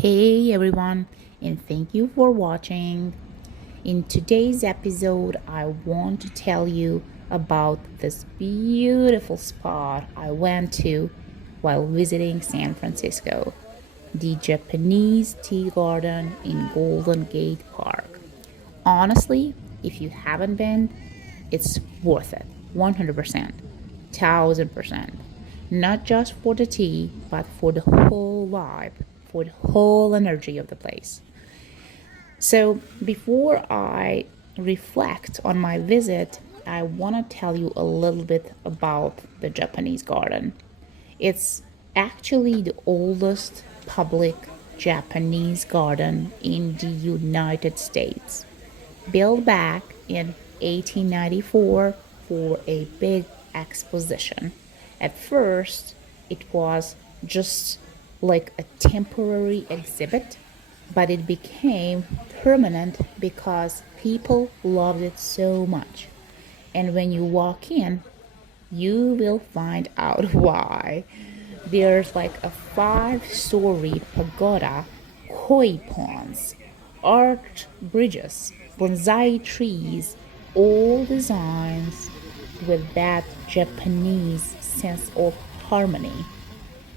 Hey everyone, and thank you for watching. In today's episode, I want to tell you about this beautiful spot I went to while visiting San Francisco, the Japanese Tea Garden in Golden Gate Park. Honestly, if you haven't been, it's worth it 100%, 1000%. Not just for the tea, but for the whole vibe, for the whole energy of the place. So, before I reflect on my visit, I want to tell you a little bit about the Japanese garden. It's actually the oldest public Japanese garden in the United States, built back in 1894 for a big exposition. At first, it was just like a temporary exhibit, but it became permanent because people loved it so much. And when you walk in, you will find out why. There's like a 5-story pagoda, koi ponds, arched bridges, bonsai trees, all designs with that Japanese sense of harmony.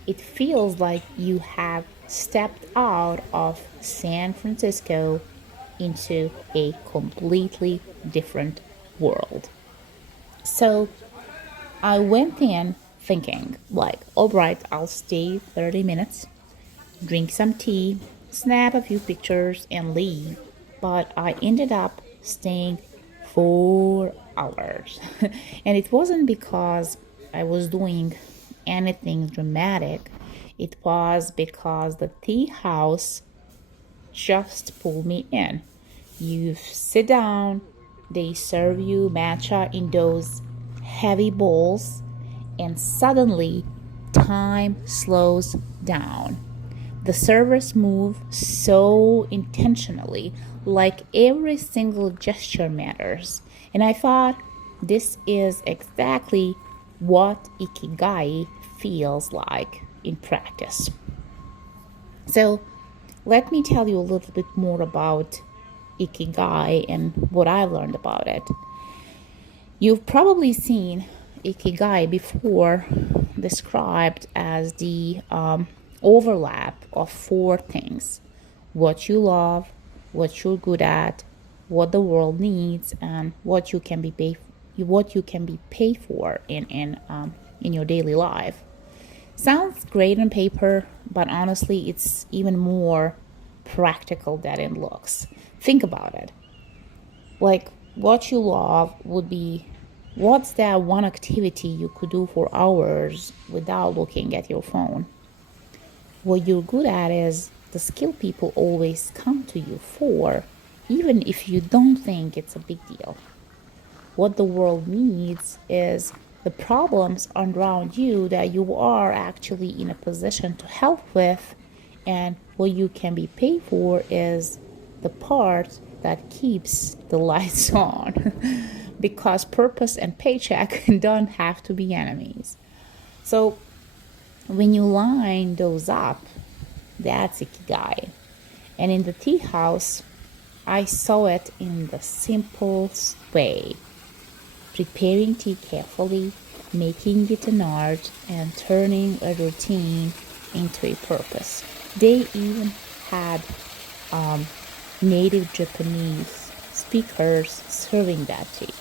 It feels like you have stepped out of San Francisco into a completely different world. So I went in thinking, like, all right, I'll stay 30 minutes, drink some tea, snap a few pictures, and leave. But I ended up staying 4 hours. And it wasn't because I was doing anything dramatic, it was because the tea house just pulled me in. You sit down, they serve you matcha in those heavy bowls, and suddenly time slows down. The servers move so intentionally, like every single gesture matters. And I thought this is exactly what Ikigai feels like in practice. So, let me tell you a little bit more about Ikigai and what I've learned about it. You've probably seen Ikigai before described as the overlap of four things: what you love, what you're good at, what the world needs, and what you can be paid for in your daily life. Sounds great on paper, but honestly, it's even more practical than it looks. Think about it. Like, what you love would be what's that one activity you could do for hours without looking at your phone? What you're good at is the skill people always come to you for, even if you don't think it's a big deal. What the world needs is the problems around you that you are actually in a position to help with, and what you can be paid for is the part that keeps the lights on because purpose and paycheck don't have to be enemies. So when you line those up, that's Ikigai. And in the tea house, I saw it in the simplest way: preparing tea carefully, making it an art, and turning a routine into a purpose. They even had native Japanese speakers serving that tea.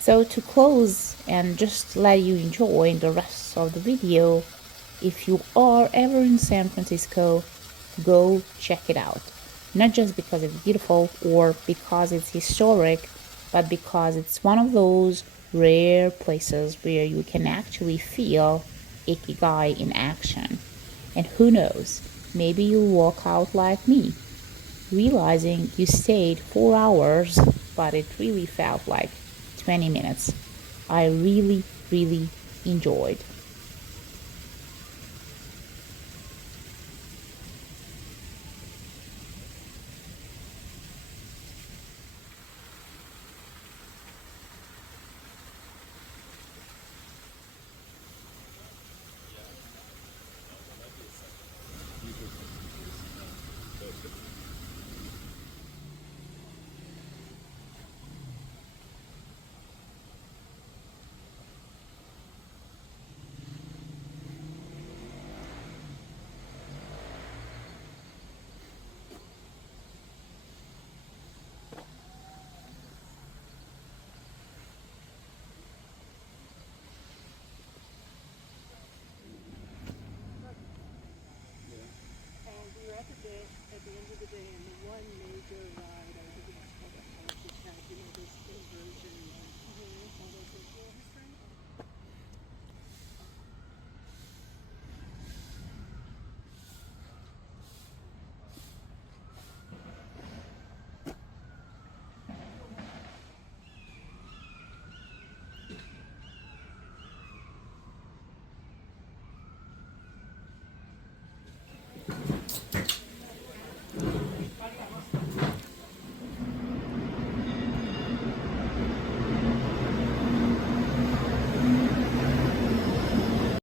So to close and just let you enjoy the rest of the video, if you are ever in San Francisco, go check it out. Not just because it's beautiful or because it's historic, but because it's one of those rare places where you can actually feel Ikigai in action. And who knows, maybe you'll walk out like me, realizing you stayed 4 hours, but it really felt like 20 minutes. I really, really enjoyed. today, and the one major ride, I think it was called a House. It had, those inversions